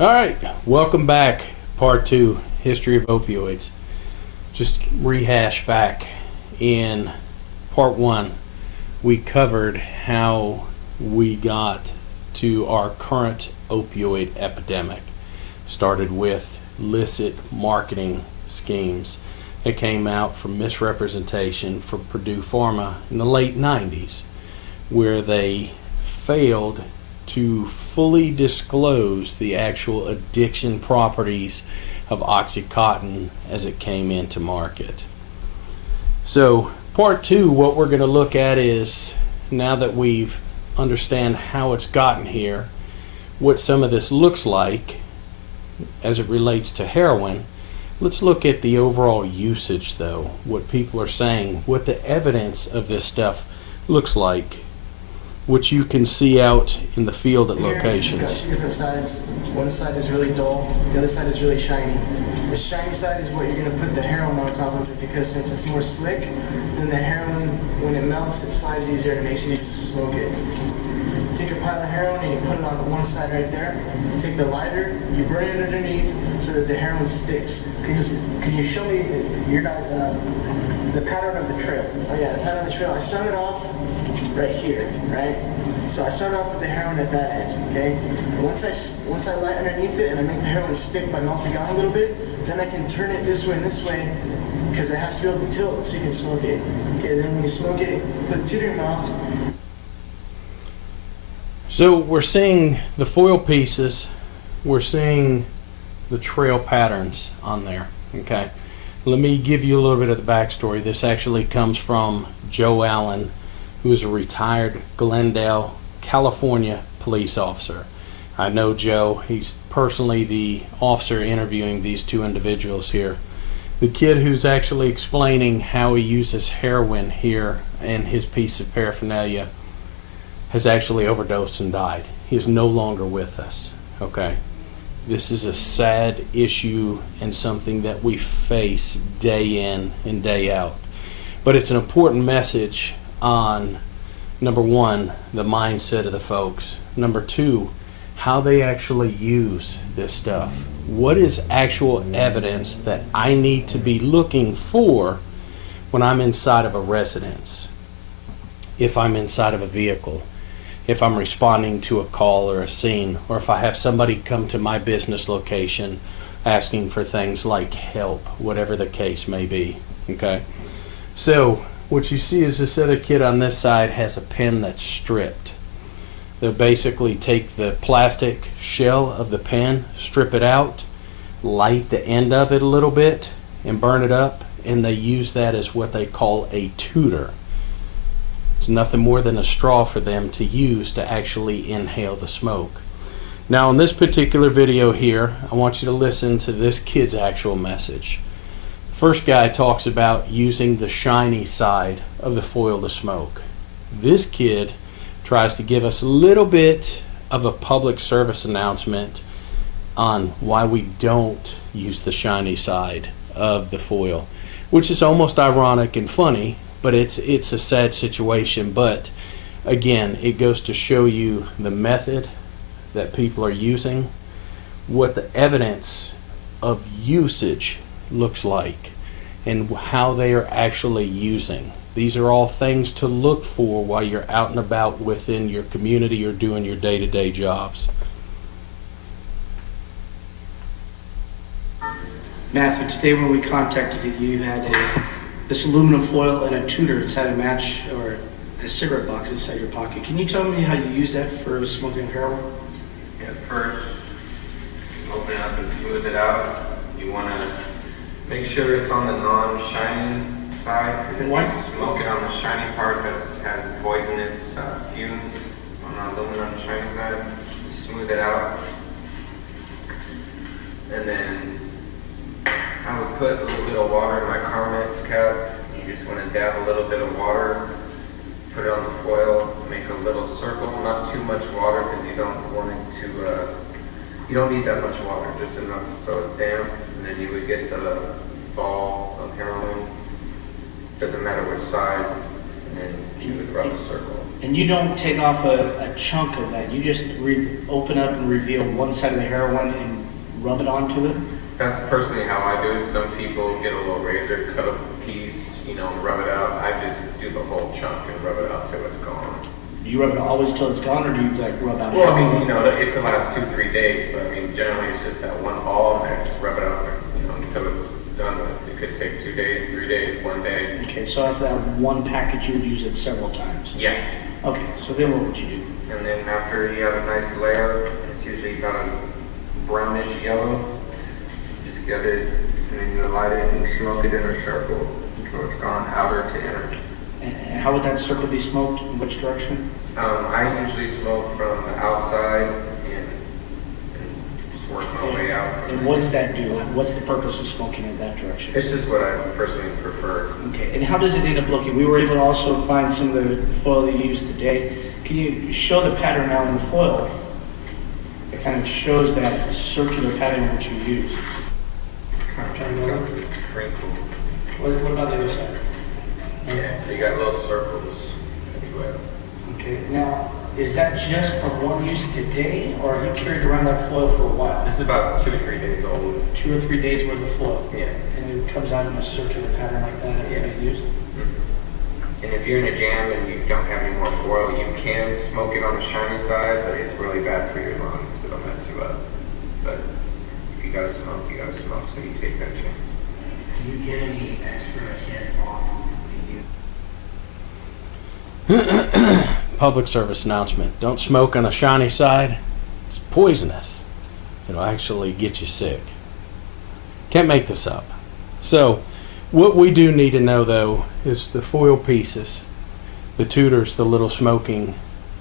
All right, welcome back. Part 2, History of Opioids. Just rehash back. In Part 1, we covered how we got to our current opioid epidemic. Started with illicit marketing schemes. It came out from misrepresentation from Purdue Pharma in the late 90s, where they failed to fully disclose the actual addiction properties of Oxycontin as it came into market. So part 2, what we're going to look at is, now that we've understand how it's gotten here, what some of this looks like as it relates to heroin. Let's look at the overall usage though, what people are saying, what the evidence of this stuff looks like, which you can see out in the field at locations. Two different sides. One side is really dull, the other side is really shiny. The shiny side is what you're going to put the heroin on top of it, because since it's more slick, then the heroin, when it melts, it slides easier and it makes it easier to smoke it. Take a pile of heroin and you put it on the one side right there. Take the lighter, you burn it underneath so that the heroin sticks. Could you show me the pattern of the trail? Oh yeah, the pattern of the trail. I started off right here, right? So I start off with the heroin at that edge, okay? And once I light underneath it and I make the heroin stick by melting on a little bit, then I can turn it this way and this way, because it has to be able to tilt so you can smoke it. Okay, then when you smoke it, put it to your mouth. So we're seeing the foil pieces, we're seeing the trail patterns on there, okay? Let me give you a little bit of the backstory. This actually comes from Joe Allen, who is a retired Glendale, California police officer. I know Joe. He's personally the officer interviewing these two individuals here. The kid who's actually explaining how he uses heroin here and his piece of paraphernalia has actually overdosed and died. He is no longer with us, okay? This is a sad issue and something that we face day in and day out. But it's an important message on, number one, the mindset of the folks. Number two, how they actually use this stuff. What is actual evidence that I need to be looking for when I'm inside of a residence, if I'm inside of a vehicle, if I'm responding to a call or a scene, or if I have somebody come to my business location asking for things like help, whatever the case may be, okay? So what you see is this other kid on this side has a pen that's stripped. They'll basically take the plastic shell of the pen, strip it out, light the end of it a little bit, and burn it up, and they use that as what they call a tutor. It's nothing more than a straw for them to use to actually inhale the smoke. Now in this particular video here, I want you to listen to this kid's actual message. The first guy talks about using the shiny side of the foil to smoke. This kid tries to give us a little bit of a public service announcement on why we don't use the shiny side of the foil, which is almost ironic and funny, but it's a sad situation. But again, it goes to show you the method that people are using, what the evidence of usage looks like, and how they are actually using. These are all things to look for while you're out and about within your community or doing your day-to-day jobs. Matthew, today when we contacted you, you had this aluminum foil and a tutor inside a match or a cigarette box inside your pocket. Can you tell me how you use that for smoking heroin? Yeah, first, open it up and smooth it out. You want to make sure it's on the non-shiny side, because if you smoke it on the shiny part that has poisonous fumes on the aluminum shiny side, smooth it out. And then I would put a little bit of water in my Carmex cap. You just want to dab a little bit of water, put it on the foil, make a little circle, not too much water because you don't want it to, you don't need that much water, just enough so it's damp, and then you would get the ball of heroin, doesn't matter which side, and then you would rub a circle. And you don't take off a chunk of that. You just open up and reveal one side of the heroin and rub it onto it? That's personally how I do it. Some people get a little razor, cut up a piece, you know, rub it out. I just do the whole chunk and rub it out till it's gone. Do you rub it always till it's gone, or do you like rub out? Well, I mean, you know, it could last 2-3 days, but I mean, generally it's just that one ball, and I just rub it out, you know, until it's done with. It could take 2 days, 3 days, 1 day. Okay, so after that one package, you would use it several times? Yeah. Okay, so then what would you do? And then after you have a nice layer, it's usually about a brownish yellow. You just get it, and then you light it and smoke it in a circle until it's gone outer to inner. And how would that circle be smoked? In which direction? I usually smoke from the outside and just work my way out. And what does that do? What's the purpose of smoking in that direction? It's just what I personally prefer. Okay, and how does it end up looking? We were able to also find some of the foil that you used today. Can you show the pattern now in the foil? It kind of shows that circular pattern that you use. It's crinkled. What about the other side? Yeah, so you got little circles everywhere. Okay, now, is that just from one use today, or have you carried around that foil for a while? This is about 2 or 3 days old. 2 or 3 days worth of foil? Yeah. And it comes out in a circular pattern like that after you used? And if you're in a jam and you don't have any more foil, you can smoke it on the shiny side, but it's really bad for your lungs. It'll mess you up. But if you gotta smoke, you gotta smoke, so you take that chance. Do you get any extra hit off Public service announcement. Don't smoke on the shiny side. It's poisonous. It'll actually get you sick. Can't make this up. So, what we do need to know though is the foil pieces, the tutors, the little smoking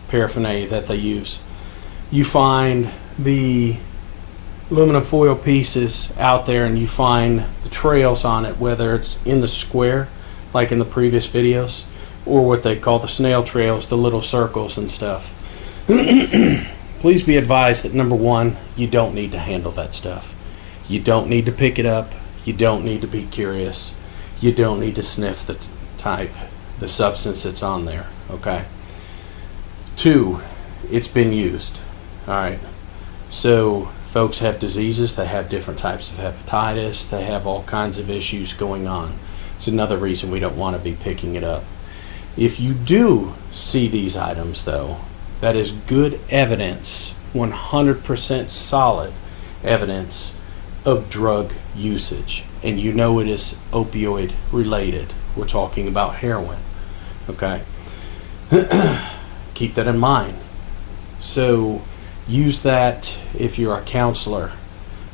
paraphernalia that they use. You find the aluminum foil pieces out there and you find the trails on it, whether it's in the square, like in the previous videos, or what they call the snail trails, the little circles and stuff. Please be advised that number one, you don't need to handle that stuff. You don't need to pick it up. You don't need to be curious. You don't need to sniff the the substance that's on there, okay? 2, it's been used, all right? So folks have diseases, they have different types of hepatitis, they have all kinds of issues going on. It's another reason we don't want to be picking it up. If you do see these items though, that is good evidence, 100% solid evidence of drug usage. And you know it is opioid related. We're talking about heroin, okay? Keep that in mind. So use that if you're a counselor.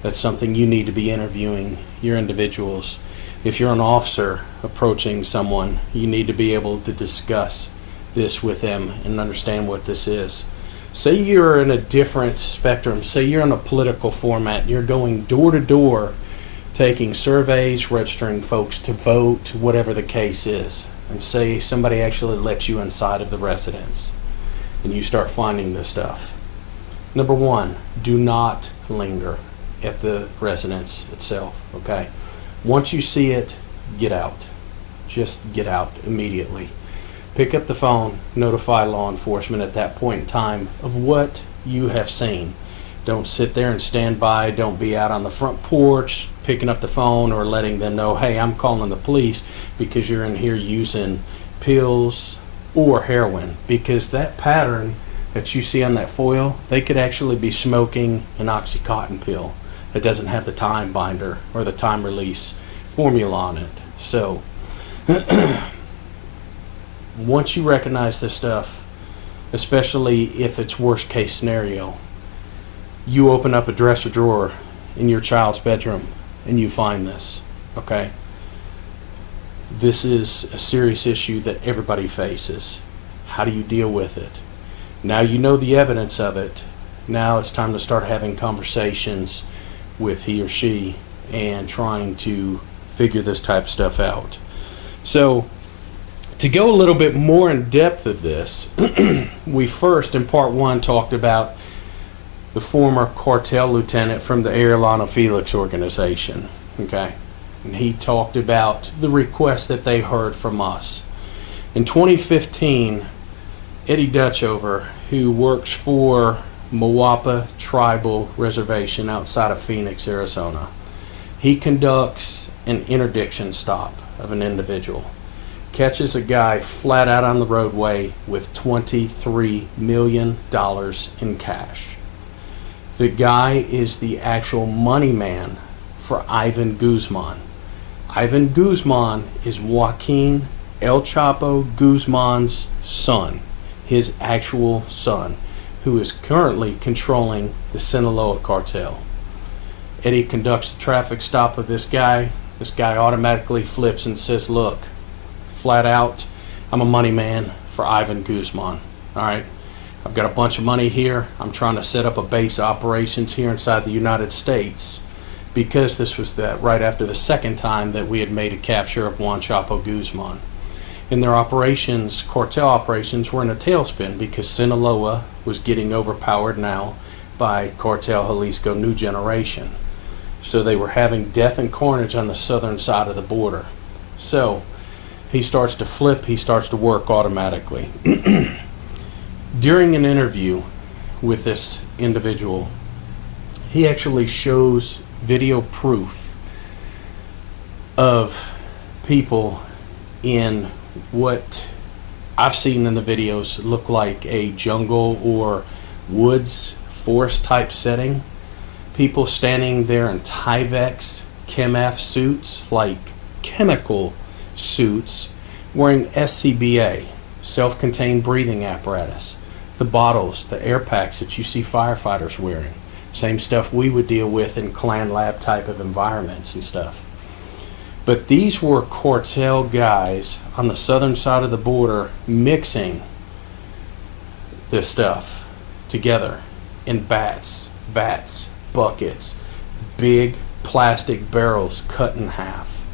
That's something you need to be interviewing your individuals. If you're an officer approaching someone, you need to be able to discuss this with them and understand what this is. Say you're in a different spectrum. Say you're in a political format and you're going door to door, taking surveys, registering folks to vote, whatever the case is. And say somebody actually lets you inside of the residence and you start finding this stuff. Number one, do not linger at the residence itself, okay? Once you see it, get out. Just get out immediately. Pick up the phone, notify law enforcement at that point in time of what you have seen. Don't sit there and stand by. Don't be out on the front porch picking up the phone or letting them know, hey, I'm calling the police because you're in here using pills or heroin. Because that pattern that you see on that foil, they could actually be smoking an Oxycontin pill that doesn't have the time binder or the time release formula on it. So once you recognize this stuff, especially if it's worst case scenario, you open up a dresser drawer in your child's bedroom and you find this, okay? This is a serious issue that everybody faces. How do you deal with it? Now you know the evidence of it. Now it's time to start having conversations with he or she and trying to figure this type of stuff out. So to go a little bit more in depth of this, we first in part 1 talked about the former cartel lieutenant from the Arellano Felix organization, okay? And he talked about the request that they heard from us. In 2015, Eddie Dutchover, who works for Moapa Tribal Reservation outside of Phoenix, Arizona. He conducts an interdiction stop of an individual, catches a guy flat out on the roadway with $23 million in cash. The guy is the actual money man for Ivan Guzman. Ivan Guzman is Joaquin El Chapo Guzman's son, his actual son, who is currently controlling the Sinaloa cartel. Eddie conducts the traffic stop of this guy. This guy automatically flips and says, look, flat out, I'm a money man for Ivan Guzman. All right, I've got a bunch of money here. I'm trying to set up a base of operations here inside the United States, because this was right after the second time that we had made a capture of Juan Chapo Guzman. And their operations, cartel operations, were in a tailspin because Sinaloa was getting overpowered now by Cartel Jalisco New Generation. So they were having death and carnage on the southern side of the border. So he starts to flip, he starts to work automatically. During an interview with this individual, he actually shows video proof of people in what I've seen in the videos look like a jungle or woods, forest type setting. People standing there in Tyvek ChemAF suits, like chemical suits, wearing SCBA, self-contained breathing apparatus, the bottles, the air packs that you see firefighters wearing, same stuff we would deal with in clan lab type of environments and stuff. But these were cartel guys on the southern side of the border mixing this stuff together in vats, buckets, big plastic barrels cut in half.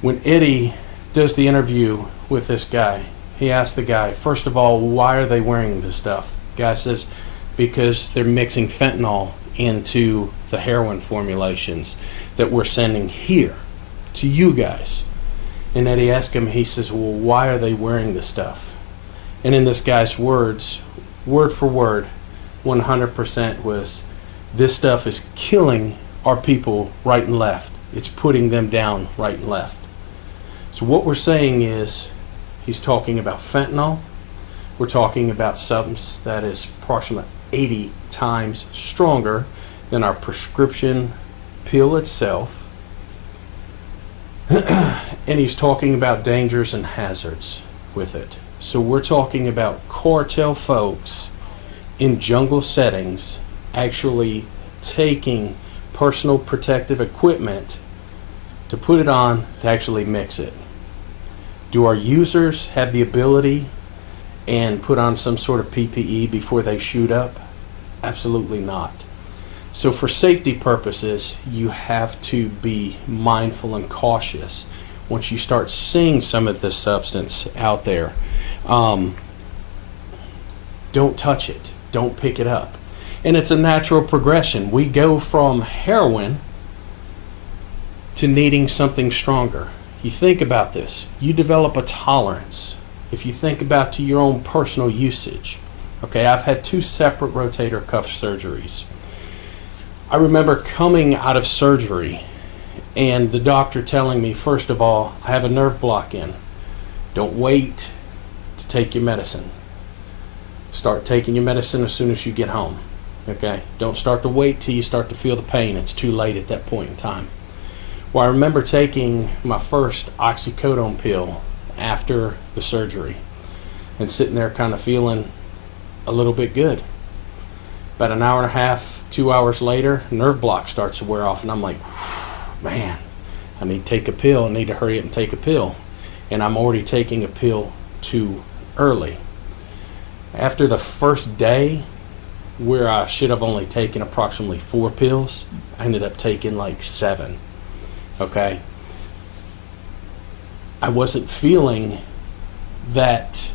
When Eddie does the interview with this guy, he asks the guy, first of all, why are they wearing this stuff? Guy says, because they're mixing fentanyl into the heroin formulations that we're sending here to you guys. And Eddie asked him, he says, well, why are they wearing this stuff? And in this guy's words, word for word, 100% was, this stuff is killing our people right and left. It's putting them down right and left. So what we're saying is, he's talking about fentanyl. We're talking about substance that is approximately 80 times stronger than our prescription pill itself. And he's talking about dangers and hazards with it. So we're talking about cartel folks in jungle settings actually taking personal protective equipment to put it on to actually mix it. Do our users have the ability and put on some sort of PPE before they shoot up? Absolutely not. So for safety purposes, you have to be mindful and cautious once you start seeing some of this substance out there. Don't touch it. Don't pick it up. And it's a natural progression. We go from heroin to needing something stronger. You think about this. You develop a tolerance. If you think about to your own personal usage. Okay, I've had 2 separate rotator cuff surgeries. I remember coming out of surgery and the doctor telling me, first of all, I have a nerve block in. Don't wait to take your medicine. Start taking your medicine as soon as you get home. Okay, don't start to wait till you start to feel the pain. It's too late at that point in time. Well, I remember taking my first oxycodone pill after the surgery and sitting there kind of feeling a little bit good. About an hour and a half, 2 hours later, nerve block starts to wear off and I'm like, man, I need to take a pill. I need to hurry up and take a pill. And I'm already taking a pill too early. After the first day, where I should have only taken approximately 4 pills, I ended up taking like 7. Okay? I wasn't feeling that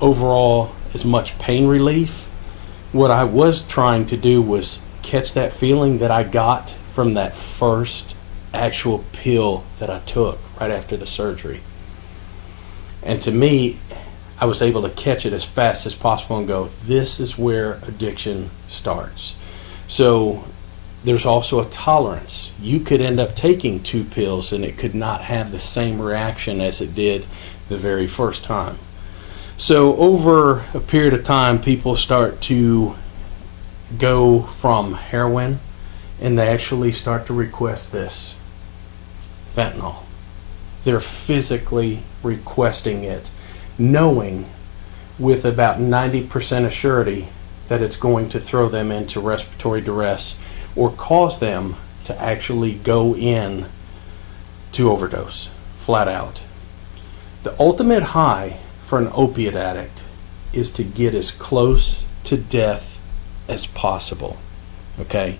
overall as much pain relief. What I was trying to do was catch that feeling that I got from that first actual pill that I took right after the surgery. And to me, I was able to catch it as fast as possible and go, this is where addiction starts. So there's also a tolerance. You could end up taking 2 pills and it could not have the same reaction as it did the very first time. So over a period of time, people start to go from heroin and they actually start to request this, fentanyl. They're physically requesting it, knowing with about 90% of surety that it's going to throw them into respiratory duress or cause them to actually go in to overdose, flat out. The ultimate high for an opiate addict is to get as close to death as possible, okay?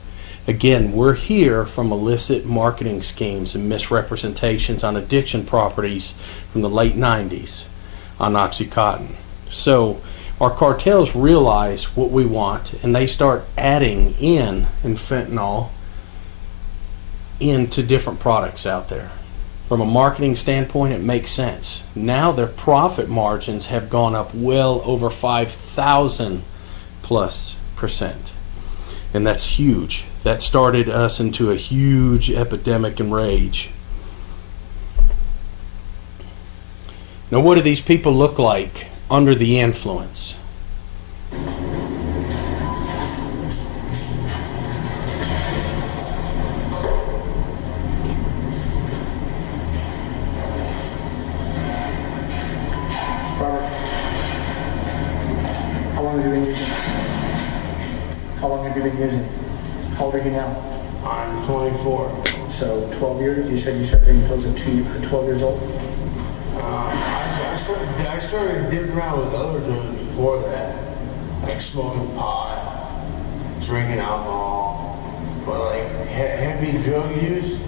Again, we're here from illicit marketing schemes and misrepresentations on addiction properties from the late 90s on OxyContin. So our cartels realize what we want and they start adding in fentanyl into different products out there. From a marketing standpoint, it makes sense. Now their profit margins have gone up well over 5,000+%. And that's huge. That started us into a huge epidemic and rage. Now, what do these people look like under the influence? Robert, how long have you been using? How long have you been using? How old are you now? I'm 24. So 12 years? You said you started taking pills at 12 years old? I started dipping around with other drugs before that, like smoking pot, drinking alcohol, but like heavy drug use,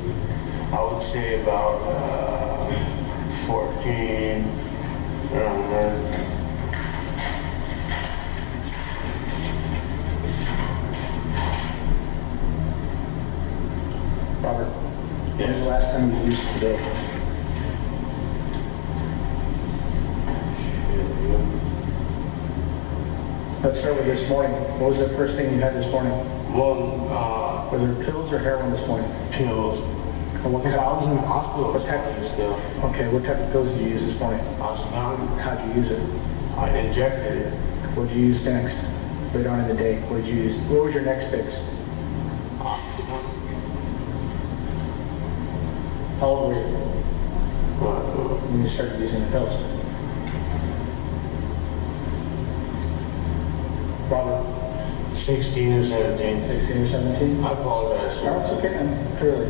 I would say about 14, around there. Robert, when was the last time you used today? Let's start with this morning. What was the first thing you had this morning? Well, Was it pills or heroin this morning? pills. And what Because kind I was in the hospital What type and stuff. Okay, what type of pills did you use this morning? How'd you use it? I injected it. What did you use next? Later on in the day, what did you use? What was your next fix? How old were you when you started using the pills? Robert, 16 or 17. 16 or 17? I apologize. No, it's okay, I'm clearly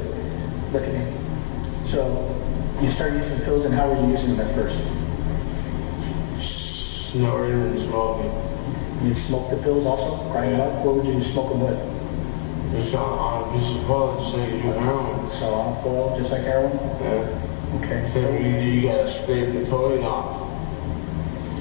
looking at you. So, you started using pills and how were you using them at first? Snorting and smoking. You smoke the pills also? Grind them up? What would you smoke them with? Just on a piece of foil, just like you do heroin. So on a foil, just like heroin? Yeah. Okay. So you gotta scrape the coating off.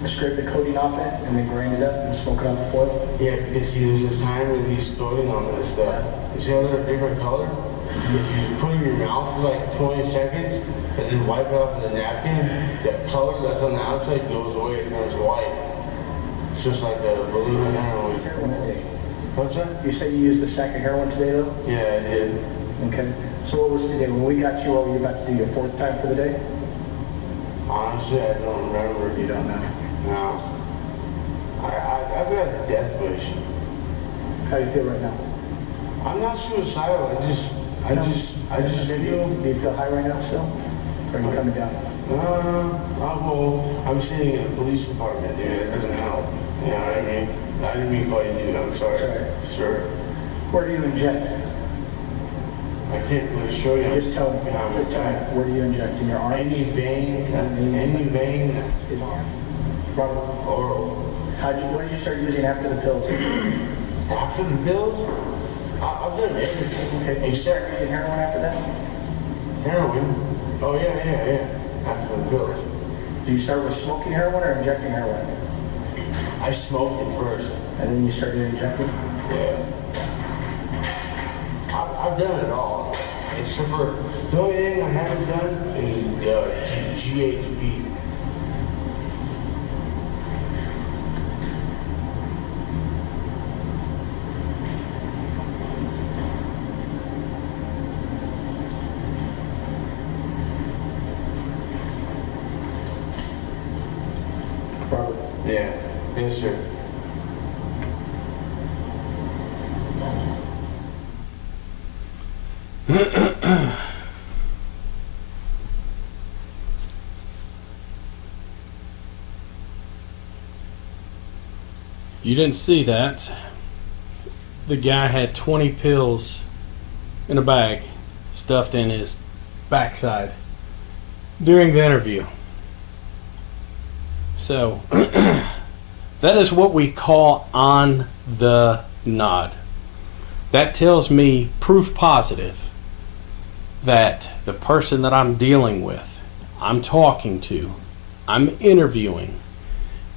Scrape the coating off it and then grind it up and smoke it on the foil? Yeah, because there's a time when these coating on this stuff. You see how they're a different color? If you put it in your mouth for like 20 seconds and then wipe it off with a napkin, that color that's on the outside goes away, it turns white. It's just like the balloon of heroin. Heroin today. What's that? You said you used a sack of heroin today though? Yeah, I did. Okay. So what was today? When we got you, what were you about to do? Your 4th time for the day? Honestly, I don't remember. You don't know. No. I've got a death wish. How do you feel right now? I'm not suicidal. I just Do feel. you feel high right now still? Or are you coming down? Well, I'm sitting in a police department, dude. That doesn't help. You know what I mean? I didn't mean to call you dude. I'm sorry. Sir. Where do you inject? I can't really show you. Just tell me. I'm Just tell me. Where do you inject? In your arm? Any vein, His arm? Robert, or what did you start using after the pills? after the pills, I've done everything. Okay. Did you start using heroin after that? Heroin. Oh yeah. After the pills. Do you start with smoking heroin or injecting heroin? I smoked it first. And then you started injecting? Yeah. I've done it all. Except for the only thing I haven't done is GHB. Yes, sir. You didn't see that. The guy had 20 pills in a bag stuffed in his backside during the interview. So, that is what we call on the nod. That tells me proof positive that the person that I'm dealing with, I'm talking to, I'm interviewing,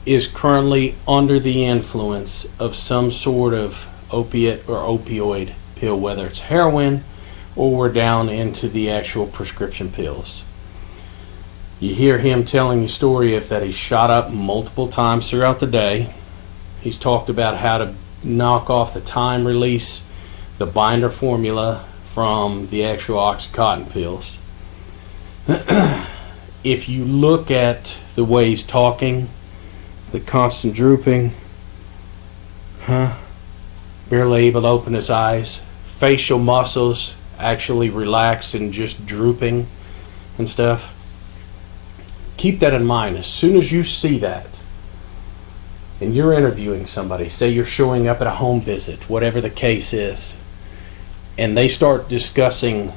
is currently under the influence of some sort of opiate or opioid pill, whether it's heroin or we're down into the actual prescription pills. You hear him telling the story of that he shot up multiple times throughout the day. He's talked about how to knock off the time release, the binder formula from the actual Oxycontin pills. If you look at the way he's talking, the constant drooping, barely able to open his eyes, facial muscles actually relaxed and just drooping and stuff. Keep that in mind. As soon as you see that and you're interviewing somebody, say you're showing up at a home visit, whatever the case is, and they start discussing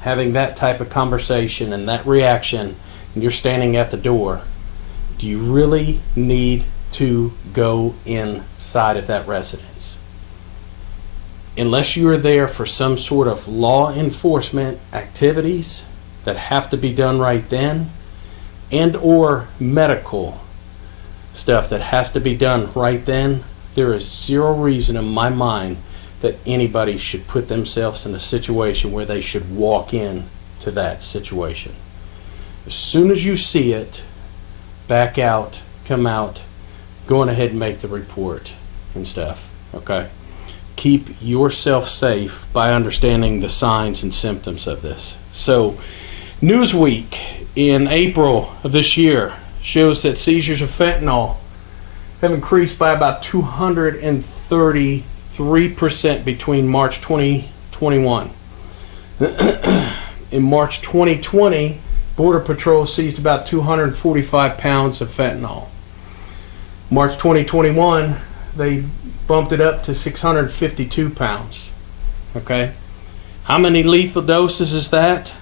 having that type of conversation and that reaction, and you're standing at the door, do you really need to go inside of that residence? Unless you are there for some sort of law enforcement activities that have to be done right then, and or medical stuff that has to be done right then, there is zero reason in my mind that anybody should put themselves in a situation where they should walk in to that situation. As soon as you see it, back out, come out, go on ahead and make the report and stuff, okay? Keep yourself safe by understanding the signs and symptoms of this. So, Newsweek in April of this year shows that seizures of fentanyl have increased by about 233% between March 2021. In March 2020, Border Patrol seized about 245 pounds of fentanyl. March 2021, they bumped it up to 652 pounds. Okay? How many lethal doses is that?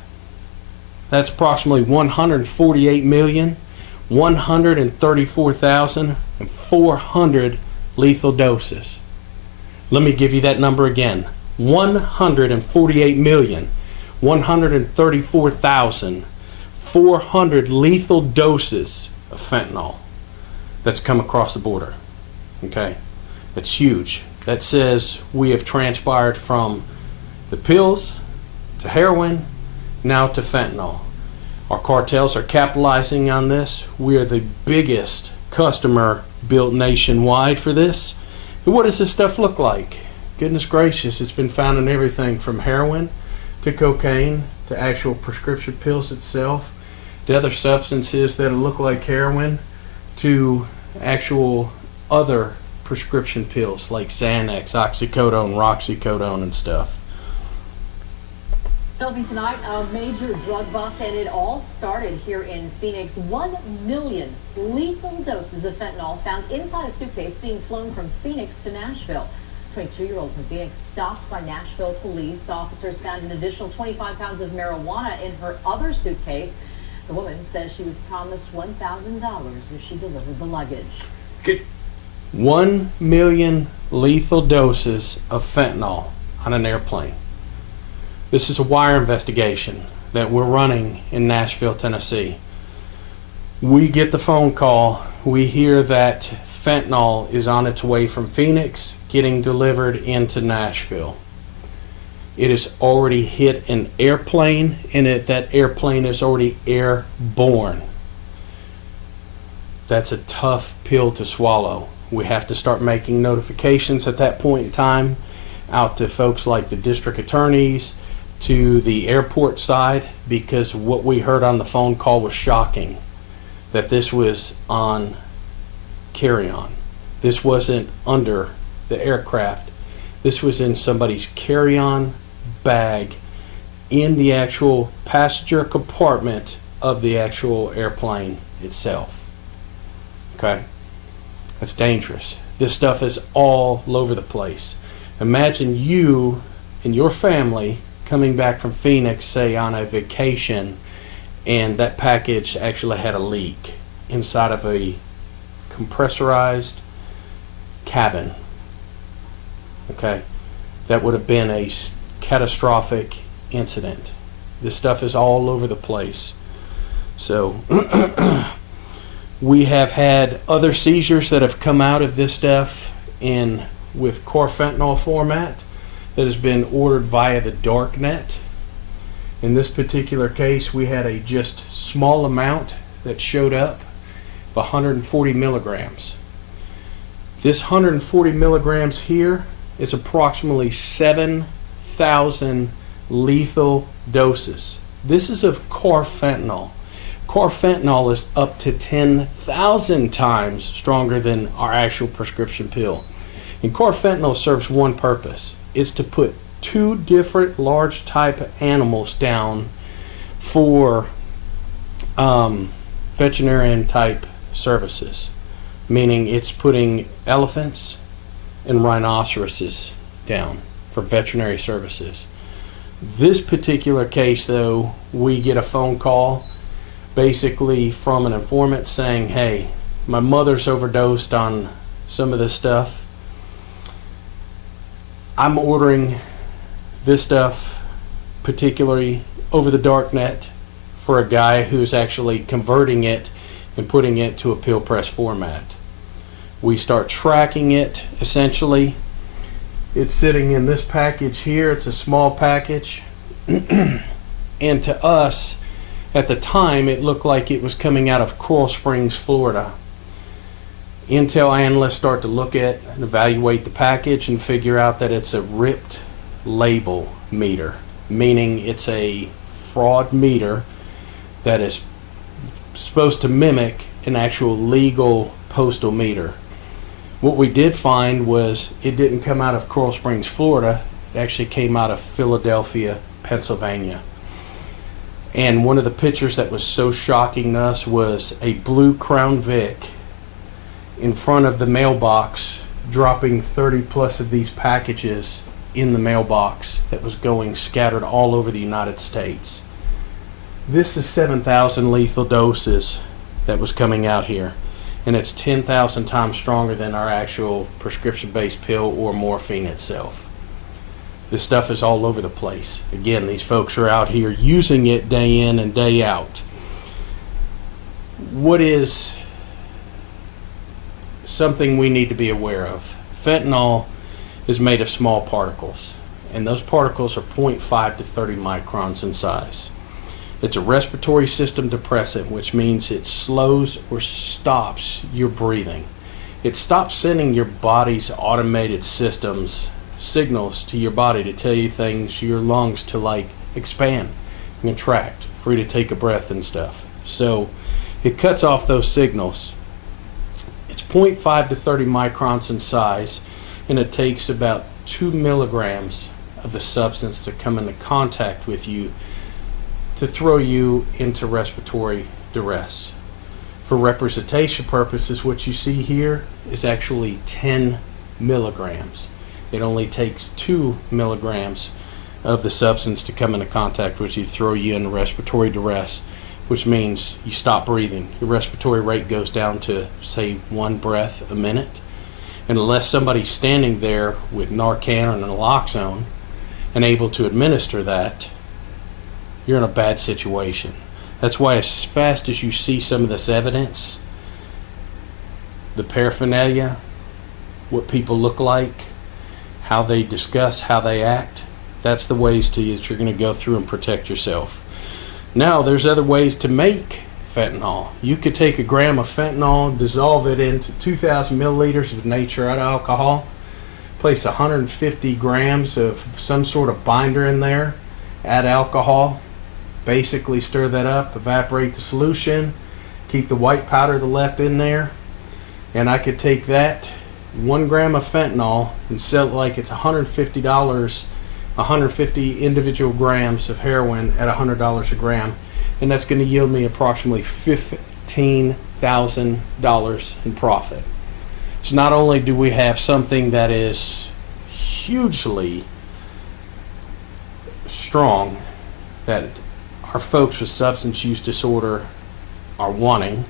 That's approximately 148,134,400 lethal doses. Let me give you that number again. 148,134,400 lethal doses of fentanyl that's come across the border. Okay? That's huge. That says we have transpired from the pills to heroin, now to fentanyl. Our cartels are capitalizing on this. We are the biggest customer built nationwide for this. And what does this stuff look like? Goodness gracious, it's been found in everything from heroin to cocaine to actual prescription pills itself to other substances that look like heroin to actual other prescription pills like Xanax, oxycodone, roxycodone and stuff. Delving tonight, a major drug bust, and it all started here in Phoenix. 1 million lethal doses of fentanyl found inside a suitcase being flown from Phoenix to Nashville. 22-year-old from Phoenix stopped by Nashville police. Officers found an additional 25 pounds of marijuana in her other suitcase. The woman says she was promised $1,000 if she delivered the luggage. 1 million lethal doses of fentanyl on an airplane. This is a wire investigation that we're running in Nashville, Tennessee. We get the phone call. We hear that fentanyl is on its way from Phoenix, getting delivered into Nashville. It has already hit an airplane, and that airplane is already airborne. That's a tough pill to swallow. We have to start making notifications at that point in time out to folks like the district attorneys, to the airport side, because what we heard on the phone call was shocking. That this was on carry-on. This wasn't under the aircraft. This was in somebody's carry-on bag in the actual passenger compartment of the actual airplane itself. Okay? That's dangerous. This stuff is all over the place. Imagine you and your family coming back from Phoenix, say on a vacation, and that package actually had a leak inside of a compressorized cabin. Okay? That would have been a catastrophic incident. This stuff is all over the place. So we have had other seizures that have come out of this stuff in with carfentanil format that has been ordered via the dark net. In this particular case, we had a just small amount that showed up of 140 milligrams. This 140 milligrams here is approximately 7,000 lethal doses. This is of carfentanil. Carfentanil is up to 10,000 times stronger than our actual prescription pill. And carfentanil serves one purpose. It's to put two different large type animals down for veterinarian type services. Meaning it's putting elephants and rhinoceroses down for veterinary services. This particular case though, we get a phone call basically from an informant saying, hey, my mother's overdosed on some of this stuff. I'm ordering this stuff particularly over the dark net for a guy who's actually converting it and putting it to a pill press format. We start tracking it essentially. It's sitting in this package here. It's a small package. And to us, at the time, it looked like it was coming out of Coral Springs, Florida. Intel analysts start to look at and evaluate the package and figure out that it's a ripped label meter, meaning it's a fraud meter that is supposed to mimic an actual legal postal meter. What we did find was it didn't come out of Coral Springs, Florida. It actually came out of Philadelphia, Pennsylvania. And one of the pictures that was so shocking to us was a blue Crown Vic in front of the mailbox, dropping 30 plus of these packages in the mailbox that was going scattered all over the United States. This is 7,000 lethal doses that was coming out here, and it's 10,000 times stronger than our actual prescription-based pill or morphine itself. This stuff is all over the place. Again, these folks are out here using it day in and day out. What is something we need to be aware of? Fentanyl is made of small particles, and those particles are 0.5 to 30 microns in size. It's a respiratory system depressant, which means it slows or stops your breathing. It stops sending your body's automated systems signals to your body to tell you things, your lungs to like expand and contract, for you to take a breath and stuff. So it cuts off those signals. It's 0.5 to 30 microns in size, and it takes about 2 milligrams of the substance to come into contact with you to throw you into respiratory duress. For representation purposes, what you see here is actually 10 milligrams. It only takes 2 milligrams of the substance to come into contact with you, throw you into respiratory duress, which means you stop breathing. Your respiratory rate goes down to, say, 1 breath a minute. And unless somebody's standing there with Narcan or naloxone and able to administer that, you're in a bad situation. That's why as fast as you see some of this evidence, the paraphernalia, what people look like, how they discuss, how they act, that's the ways that you're going to go through and protect yourself. Now, there's other ways to make fentanyl. You could take a gram of fentanyl, dissolve it into 2,000 milliliters of natural alcohol, place 150 grams of some sort of binder in there, add alcohol, basically stir that up, evaporate the solution, keep the white powder left in there, and I could take that 1 gram of fentanyl and sell it like it's $150, 150 individual grams of heroin at $100 a gram, and that's going to yield me approximately $15,000 in profit. So not only do we have something that is hugely strong that our folks with substance use disorder are wanting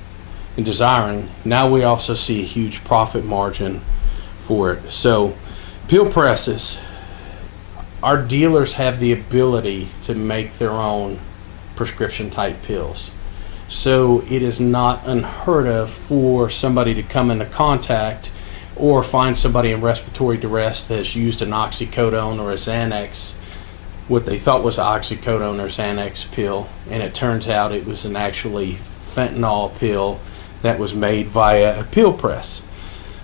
and desiring, now we also see a huge profit margin for it. So pill presses, our dealers have the ability to make their own prescription type pills. So it is not unheard of for somebody to come into contact or find somebody in respiratory duress that's used an oxycodone or a Xanax, what they thought was an oxycodone or Xanax pill, and it turns out it was an actually fentanyl pill that was made via a pill press.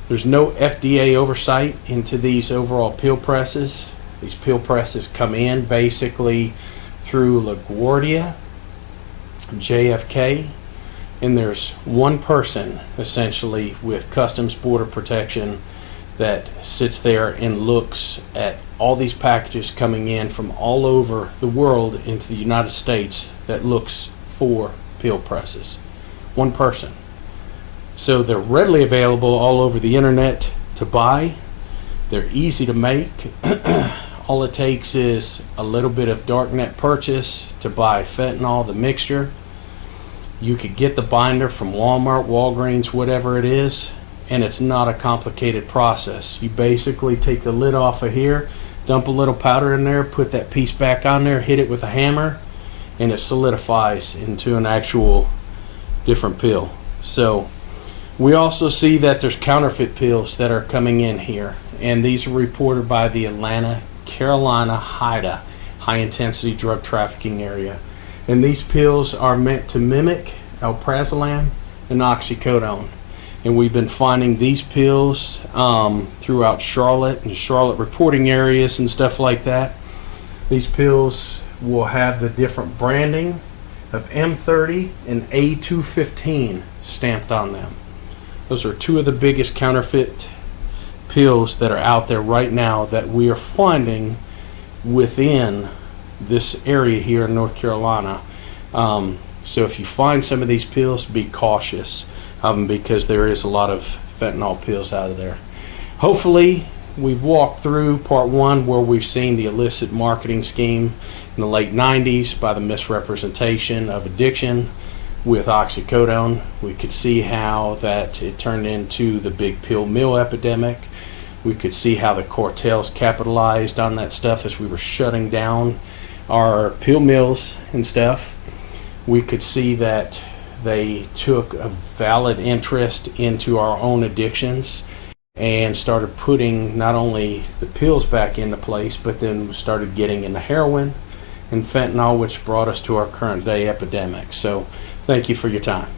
There's no FDA oversight into these overall pill presses. These pill presses come in basically through LaGuardia, JFK, and there's one person essentially with Customs Border Protection that sits there and looks at all these packages coming in from all over the world into the United States that looks for pill presses. One person. So they're readily available all over the internet to buy. They're easy to make. All it takes is a little bit of darknet purchase to buy fentanyl, the mixture. You could get the binder from Walmart, Walgreens, whatever it is, and it's not a complicated process. You basically take the lid off of here, dump a little powder in there, put that piece back on there, hit it with a hammer, and it solidifies into an actual different pill. So we also see that there's counterfeit pills that are coming in here, and these are reported by the Atlanta, Carolina HIDTA, High Intensity Drug Trafficking Area. And these pills are meant to mimic alprazolam and oxycodone. And we've been finding these pills throughout Charlotte and Charlotte reporting areas and stuff like that. These pills will have the different branding of M30 and A215 stamped on them. Those are two of the biggest counterfeit pills that are out there right now that we are finding within this area here in North Carolina. So if you find some of these pills, be cautious of them because there is a lot of fentanyl pills out of there. Hopefully we've walked through part one where we've seen the illicit marketing scheme in the late 90s by the misrepresentation of addiction with oxycodone. We could see how that it turned into the big pill mill epidemic. We could see how the cartels capitalized on that stuff as we were shutting down our pill mills and stuff. We could see that they took a valid interest into our own addictions and started putting not only the pills back into place, but then started getting into heroin and fentanyl, which brought us to our current day epidemic. So thank you for your time.